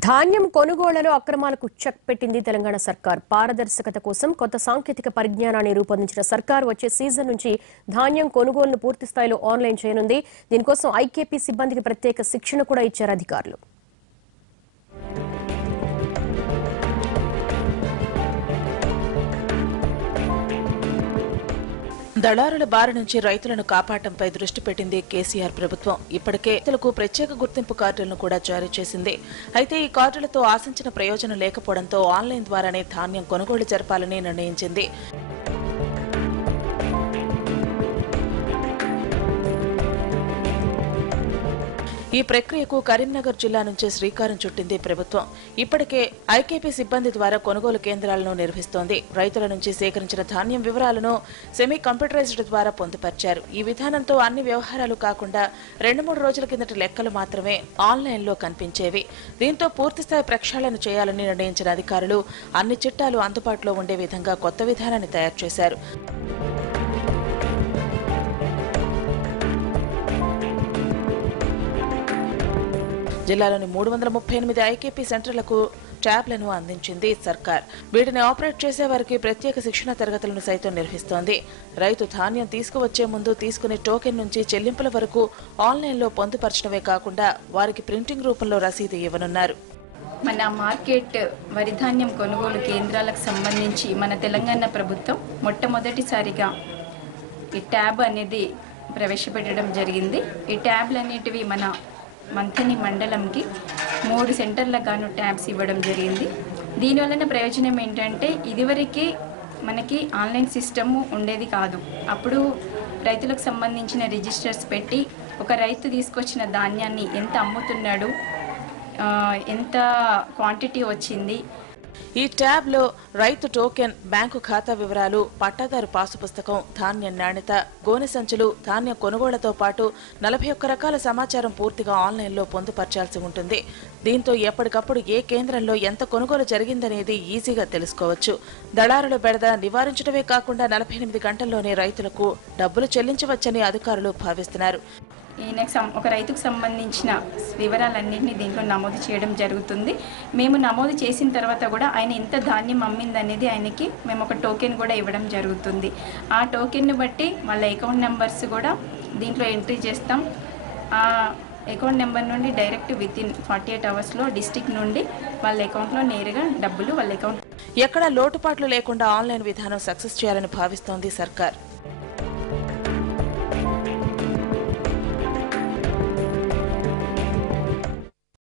ధాన్యం కొనుగోళ్లలో అక్రమాలకు చెక్ పెట్టింది తెలంగాణ సర్కార్. పారదర్శకత కోసం కొత్త సాంకేతిక పరిజ్ఞానాన్ని రూపొందించిన సర్కార్ వచ్చే సీజన్ నుంచి ధాన్యం కొనుగోలును పూర్తి స్థాయిలో ఆన్లైన్ చేయనుంది. దీనికోసం ఐకేపీ సిబ్బందికి ప్రత్యేక శిక్షణ కూడా ఇచ్చారు అధికారులు. దళారుల బారి నుంచి రైతులను కాపాడటంపై దృష్టి పెట్టింది కేసీఆర్ ప్రభుత్వం. ఇప్పటికే రైతులకు ప్రత్యేక గుర్తింపు కార్డులను కూడా జారీ చేసింది. అయితే ఈ కార్డులతో ఆశించిన ప్రయోజనం లేకపోవడంతో ఆన్లైన్ ద్వారానే ధాన్యం కొనుగోలు జరపాలని నిర్ణయించింది. ఈ ప్రక్రియకు కరీంనగర్ జిల్లా నుంచి శ్రీకారం చుట్టింది ప్రభుత్వం. ఇప్పటికే ఐకేపీ సిబ్బంది ద్వారా కొనుగోలు కేంద్రాలను నిర్వహిస్తోంది. రైతుల నుంచి సేకరించిన ధాన్యం వివరాలను సెమీ కంప్యూటరైజ్డ్ ద్వారా పొందుపర్చారు. ఈ విధానంతో అన్ని వ్యవహారాలు కాకుండా 2-3 రోజుల కిందటి లెక్కలు మాత్రమే ఆన్లైన్లో కనిపించేవి. దీంతో పూర్తిస్థాయి ప్రక్షాళన చేయాలని నిర్ణయించిన అధికారులు అన్ని చిట్టాలు అందుబాటులో ఉండే విధంగా కొత్త విధానాన్ని తయారు చేశారు. జిల్లాలోని 338 ఐకేపీ సెంటర్లకు ట్యాబ్లను అందించింది సర్కార్. వీటిని ఆపరేట్ చేసే వారికి ప్రత్యేక శిక్షణ తరగతులను సైతం నిర్వహిస్తోంది. రైతు ధాన్యం తీసుకువచ్చే ముందు తీసుకునే టోకెన్ నుంచి చెల్లింపుల వరకు ఆన్లైన్లో పొందుపరచడమే కాకుండా వారికి ప్రింటింగ్ రూపంలో రసీదు ఇవ్వనున్నారు. మన మార్కెట్ వరి ధాన్యం కొనుగోలు కేంద్రాలకు సంబంధించి మన తెలంగాణ ప్రభుత్వం మొట్టమొదటిసారిగా ఈ ట్యాబ్ అనేది ప్రవేశపెట్టడం జరిగింది. ఈ ట్యాబ్లు అనేటివి మన మంథని మండలంకి 3 సెంటర్లకు గాను ట్యాబ్స్ ఇవ్వడం జరిగింది. దీనివలన ప్రయోజనం ఏంటంటే ఇదివరకే మనకి ఆన్లైన్ సిస్టమ్ ఉండేది కాదు. అప్పుడు రైతులకు సంబంధించిన రిజిస్టర్స్ పెట్టి ఒక రైతు తీసుకొచ్చిన ధాన్యాన్ని ఎంత అమ్ముతున్నాడు, ఎంత క్వాంటిటీ వచ్చింది. ఈ ట్యాబ్లో రైతు టోకెన్, బ్యాంకు ఖాతా వివరాలు, పట్టాదారు పాసు పుస్తకం, ధాన్యం నాణ్యత, గోనె సంచులు, ధాన్యం కొనుగోళ్లతో పాటు 41 రకాల సమాచారం పూర్తిగా ఆన్లైన్లో పొందుపర్చాల్సి ఉంటుంది. దీంతో ఎప్పటికప్పుడు ఏ కేంద్రంలో ఎంత కొనుగోలు జరిగిందనేది ఈజీగా తెలుసుకోవచ్చు. దళారుల బెడద నివారించడమే కాకుండా 48 గంటల్లోనే రైతులకు డబ్బులు చెల్లించవచ్చని అధికారులు భావిస్తున్నారు. ఒక రైతుకు సంబంధించిన వివరాలన్నింటినీ దీంట్లో నమోదు చేయడం జరుగుతుంది. మేము నమోదు చేసిన తర్వాత కూడా ఆయన ఎంత ధాన్యం అమ్మిందనేది ఆయనకి మేము ఒక టోకెన్ కూడా ఇవ్వడం జరుగుతుంది. ఆ టోకెన్ను బట్టి వాళ్ళ అకౌంట్ నెంబర్స్ కూడా దీంట్లో ఎంట్రీ చేస్తాం. ఆ అకౌంట్ నెంబర్ నుండి డైరెక్ట్ వితిన్ 48 అవర్స్లో డిస్ట్రిక్ట్ నుండి వాళ్ళ అకౌంట్లో నేరుగా డబ్బులు వాళ్ళ అకౌంట్. ఎక్కడా లోటుపాట్లు లేకుండా ఆన్లైన్ విధానం సక్సెస్ చేయాలని భావిస్తోంది సర్కార్.